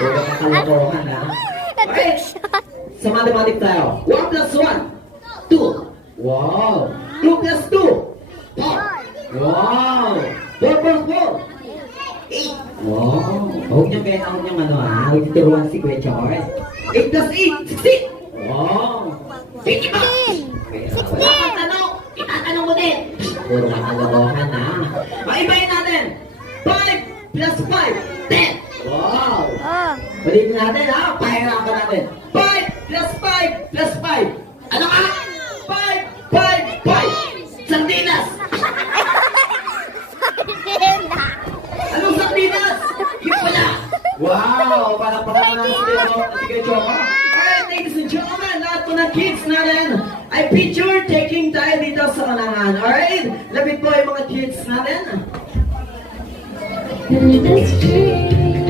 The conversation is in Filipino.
Huwag kang kalokohan, ha? Okay. Sa mathematics tayo. 1 plus 1. 2. Wow. 2 plus 2. 4. Wow. 4 plus 4. 8. Wow. Huwag niyang kaya huwag niyang ano, ha? Huwag tituruan si Kuya Choy. 8 plus 8. 16. Wow. 16. Wala kang tanong. Itatanong mo din. Puro kang kalokohan, ha? Maibayin natin. 5 plus 5. 10. Wow. Ulitin natin, ha? Pahirapan natin. 5 plus 5 plus 5. Ano ka? 5, 5, 5. Sardinas. Anong sardinas? Yung pala. Wow. Parang pangalan sige, Choco. Alright, ladies and gentlemen, lahat po ng kids natin ay picture taking tayo dito sa kanangan. Alright? Lapit po yung mga kids natin. That's true.